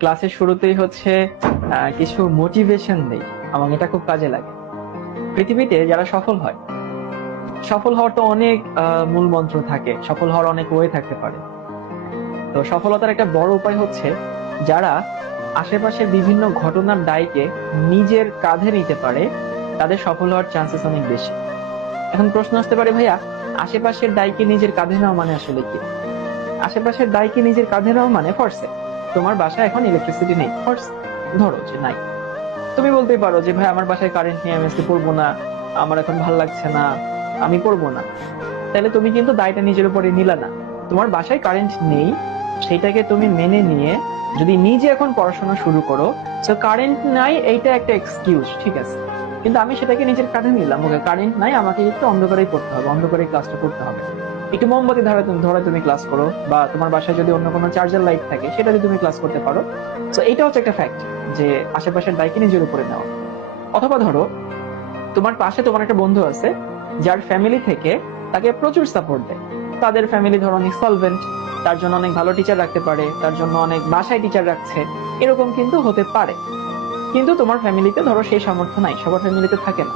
ক্লাসের শুরুতেই হচ্ছে কিছু মোটিভেশন দেই, আমার এটা খুব কাজে লাগে। পৃথিবীতে যারা সফল হয়, সফল হওয়ার তো অনেক মূল মন্ত্র থাকে, সফল হওয়ার অনেক ওয়ে থাকতে পারে। তো সফলতার একটা বড় উপায় হচ্ছে যারা আশেপাশের বিভিন্ন ঘটনার দায়কে নিজের কাঁধে নিতে পারে, তাদের সফল হওয়ার চান্সেস অনেক বেশি। এখন প্রশ্ন আসতে পারে, ভাইয়া আশেপাশের দায়কে নিজের কাঁধে নেওয়া মানে আসলে কি? আশেপাশের দায়কে নিজের কাঁধে নেওয়া মানে ফর্সে তোমার বাসায় এখন ইলেকট্রিসিটি নেই, ফর্স ধরো যে নাই, তুমি বলতেই পারো যে ভাই আমার বাসায় কারেন্ট নেই, আমি আজকে পড়বো না, আমার এখন ভাল লাগছে না, আমি পড়বো না। তাহলে তুমি কিন্তু দায়টা নিজের উপরে নিলা না। তোমার বাসায় কারেন্ট নেই, সেটাকে তুমি মেনে নিয়ে যদি নিজে এখন পড়াশোনা শুরু করো, তো কারেন্ট নাই এইটা একটা এক্সকিউজ, ঠিক আছে, কিন্তু আমি সেটাকে নিজের কাঁধে নিলাম, ওকে কারেন্ট নাই, আমাকে একটু অন্ধকারেই পড়তে হবে, অন্ধকারে ক্লাসটা করতে হবে, একটু মোমবাতি ধরে তুমি ক্লাস করো, বা তোমার বাসায় যদি অন্য কোনো চার্জার লাইট থাকে সেটা দিয়ে তুমি ক্লাস করতে পারো। তো এটা হচ্ছে একটা ফ্যাক্ট যে আশেপাশের দায়কে নিজের উপরে নেওয়া। অথবা ধরো তোমার পাশে তোমার একটা বন্ধু আছে যার ফ্যামিলি থেকে তাকে প্রচুর সাপোর্ট দেয়, তাদের ফ্যামিলি ধরো অনেক সলভেন্ট, তার জন্য অনেক ভালো টিচার রাখতে পারে, তার জন্য অনেক বাসায় টিচার রাখছে, এরকম কিন্তু হতে পারে। কিন্তু তোমার ফ্যামিলিতে ধরো সেই সামর্থ্য নাই, সবার ফ্যামিলিতে থাকে না।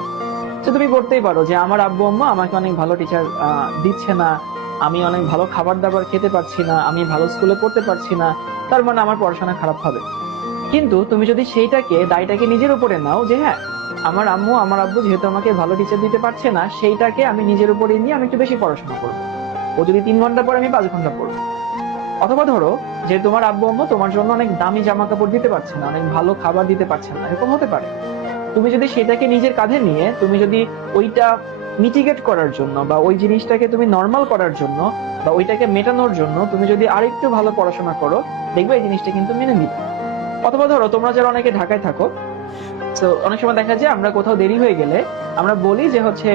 তো তুমি করতেই পারো যে আমার আব্বু আম্মা আমাকে অনেক ভালো টিচার দিচ্ছে না, আমি অনেক ভালো খাবার দাবার খেতে পারছি না, আমি ভালো স্কুলে পড়তে পারছি না, তার মানে আমার পড়াশোনা খারাপ হবে। কিন্তু তুমি যদি সেইটাকে দায়টাকে নিজের উপরে নাও যে হ্যাঁ, আমার আম্মু আমার আব্বু যেহেতু আমাকে ভালো টিচার দিতে পারছে না, সেইটাকে আমি নিজের উপরে নিয়ে আমি একটু বেশি পড়াশোনা করবো, ও যদি 3 ঘন্টা পড়ে আমি 5 ঘন্টা পড়বো। অথবা ধরো যে তোমার আব্বু আম্মু তোমার জন্য অনেক দামি জামা কাপড় দিতে পারছে না, অনেক ভালো খাবার দিতে পারছে না, এরকম হতে পারে। তুমি যদি সেটাকে নিজের কাঁধে নিয়ে তুমি যদি ওইটা মিটিগেট করার জন্য বা ওই জিনিসটাকে তুমি নর্মাল করার জন্য বা ওইটাকে মেটানোর জন্য তুমি যদি আরেকটু ভালো পড়াশোনা করো, দেখবে এই জিনিসটা কিন্তু মেনে নিবে। অথবা ধরো তোমরা যারা অনেকে ঢাকায় থাকো, তো অনেক সময় দেখা যায় আমরা কোথাও দেরি হয়ে গেলে আমরা বলি যে হচ্ছে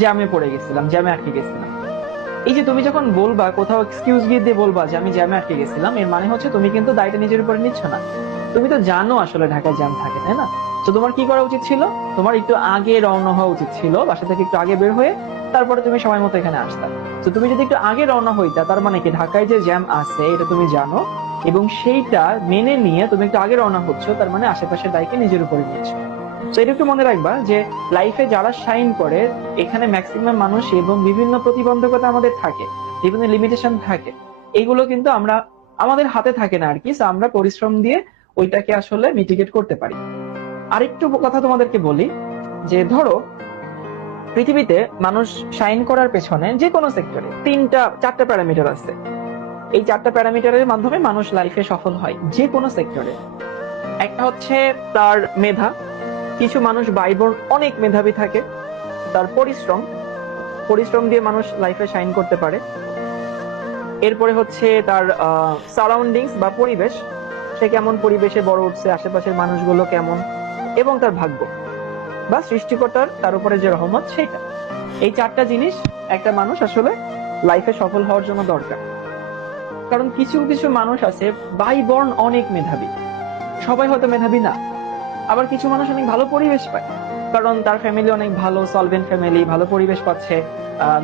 জ্যামে পড়ে গেছিলাম, জ্যামে আটকে গেছিলাম। এই যে তুমি যখন বলবা কোথাও এক্সকিউজ দিয়ে বলবা যে আমি জ্যামে আটকে গেছিলাম, এর মানে হচ্ছে তুমি কিন্তু দায়টা নিজের উপরে নিচ্ছ না। তুমি তো জানো আসলে ঢাকায় জ্যাম থাকে, তাই না? তো তোমার কি করা উচিত ছিল? তোমার একটু আগে রওনা হওয়া উচিত ছিল, বাসা থেকে একটু আগে বের হয়ে তারপরে তুমি সময় মতো এখানে আসতা। তো তুমি যদি একটু আগে রওনা হইতা, তার মানে কি ঢাকায় যে জ্যাম আছে এটা তুমি জানো, এবং সেইটা মেনে নিয়ে তুমি একটু আগে রওনা হচ্ছ, তার মানে আশেপাশের দায়কে নিজের উপরে নিচ্ছ। তো এটা একটু মনে রাখবা যে লাইফে যারা শাইন করে, এখানে ম্যাক্সিমাম মানুষ এবং বিভিন্ন প্রতিবন্ধকতা আমাদের থাকে, বিভিন্ন লিমিটেশন থাকে, এগুলো কিন্তু আমরা আমাদের হাতে থাকে না আর কি। So আমরা পরিশ্রম দিয়ে ওইটাকে আসলে মিটিগেট করতে পারি। আরেকটু কথা তোমাদেরকে বলি যে ধরো পৃথিবীতে মানুষ শাইন করার পেছনে যে কোনো সেক্টরে 4টা প্যারামিটার আছে। এই 4টা প্যারামিটারের মাধ্যমে মানুষ লাইফে সফল হয় যে কোনো সেক্টরে। একটা হচ্ছে তার মেধা, কিছু মানুষ বাইবর্ন অনেক মেধাবী থাকে। তার পরিশ্রম, পরিশ্রম দিয়ে মানুষ লাইফে শাইন করতে পারে। এরপরে হচ্ছে তার সারাউন্ডিংস বা পরিবেশ, সে কেমন পরিবেশে বড় উঠছে, আশেপাশের মানুষগুলো কেমন, এবং তার ভাগ্য বা সৃষ্টিকর্তার তার উপরে যে রহমত সেটা। এই 4টা জিনিস একটা মানুষ আসলে লাইফে সফল হওয়ার জন্য দরকার। কারণ কিছু কিছু মানুষ আছে বাই বর্ন অনেক মেধাবী, সবাই হয়তো মেধাবী না। আবার কিছু মানুষ অনেক ভালো পরিবেশ পায়, কারণ তার ফ্যামিলি অনেক ভালো সলভেন্ট ফ্যামিলি, ভালো পরিবেশ পাচ্ছে,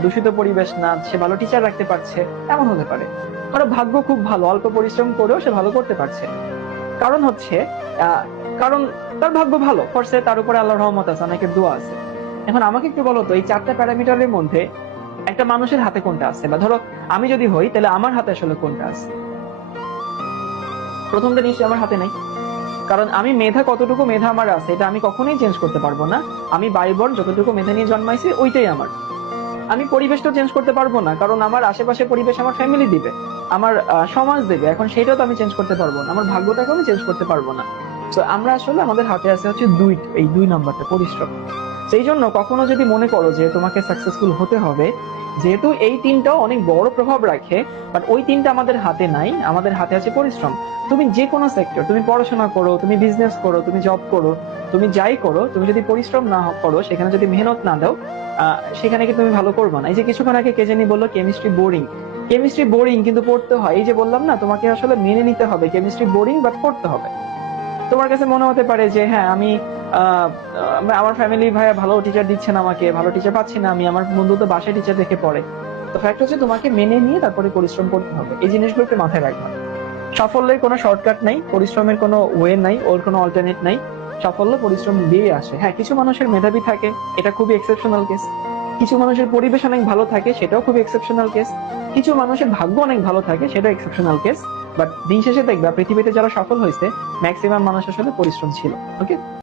দূষিত পরিবেশ না, সে ভালো টিচার রাখতে পারছে, এমন হতে পারে। কারো ভাগ্য খুব ভালো, অল্প পরিশ্রম করেও সে ভালো করতে পারছে। কারণ হচ্ছে আহ কারণ তার ভাগ্য ভালো করছে, তার উপরে আল্লাহর রহমত আছে, অনেকের দোয়া আছে। এখন আমাকে একটু বলো তো, এই 4টা প্যারামিটারের মধ্যে একটা মানুষের হাতে কোনটা আছে? বা ধরো আমি যদি হই তাহলে আমার হাতে আসলে কোনটা আছে? প্রথমটা নিশ্চয়ই আমার হাতে নাই। কারণ আমি মেধা, কতটুকু মেধা আমার আছে এটা আমি কখনোই চেঞ্জ করতে পারবো না। আমি বাইবর্ন যতটুকু মেধা নিয়ে জন্মাইছি ওইটাই আমার। আমি পরিবেশটাও চেঞ্জ করতে পারবো না, কারণ আমার আশেপাশে পরিবেশ আমার ফ্যামিলি দিবে, আমার সমাজ দেবে, এখন সেটাও তো আমি চেঞ্জ করতে পারবো না, আমার ভাগ্যটাকেও আমি চেঞ্জ করতে পারবো না। তো আমরা আসলে আমাদের হাতে আছে হচ্ছে এই 2 নাম্বারটা, পরিশ্রম। সেই জন্য কখনো যদি মনে করো যে তোমাকে সাকসেসফুল হতে হবে, যেহেতু এই 3টাও অনেক বড় প্রভাব রাখে, বাট ওই 3টা আমাদের হাতে নাই, আমাদের হাতে আছে পরিশ্রম। তুমি যে কোনো সেক্টর, তুমি পড়াশোনা করো, তুমি বিজনেস করো, তুমি জব করো, তুমি যাই করো, তুমি যদি পরিশ্রম না করো, সেখানে যদি মেহনত না দাও, সেখানে কি তুমি ভালো করবে না? এই যে কিছুক্ষণ আগে কে জানি বললো কেমিস্ট্রি বোরিং, কেমিস্ট্রি বোরিং কিন্তু পড়তে হয়। এই যে বললাম না, তোমাকে আসলে মেনে নিতে হবে কেমিস্ট্রি বোরিং, বাট পড়তে হবে। তোমার কাছে মনে হতে পারে যে হ্যাঁ আমি আহ আমার ফ্যামিলি ভাইয়া ভালো টিচার দিচ্ছে না, আমাকে ভালো টিচার পাচ্ছি না, আমি আমার বন্ধু তো বাসায় টিচার দেখে পড়ে। তো ফ্যাক্ট হচ্ছে তোমাকে মেনে নিয়ে তারপরে পরিশ্রম করতে হবে, এই জিনিসগুলো একটু মাথায় রাখবা। সাফল্যের কোনো শর্টকাট নাই, পরিশ্রমের কোনো ওয়ে নাই, ওর কোনো অল্টারনেট নাই। সাফল্য পরিশ্রম দিয়ে আসে। হ্যাঁ, কিছু মানুষের মেধাবী থাকে, এটা খুবই এক্সেপশনাল কেস। কিছু মানুষের পরিবেশ অনেক ভালো থাকে, সেটাও খুবই এক্সেপশনাল কেস। কিছু মানুষের ভাগ্য অনেক ভালো থাকে, সেটাও এক্সেপশনাল কেস। বাট দিন শেষে দেখবা পৃথিবীতে যারা সফল হয়েছে ম্যাক্সিমাম মানুষ আসলে পরিশ্রম ছিল। ওকে।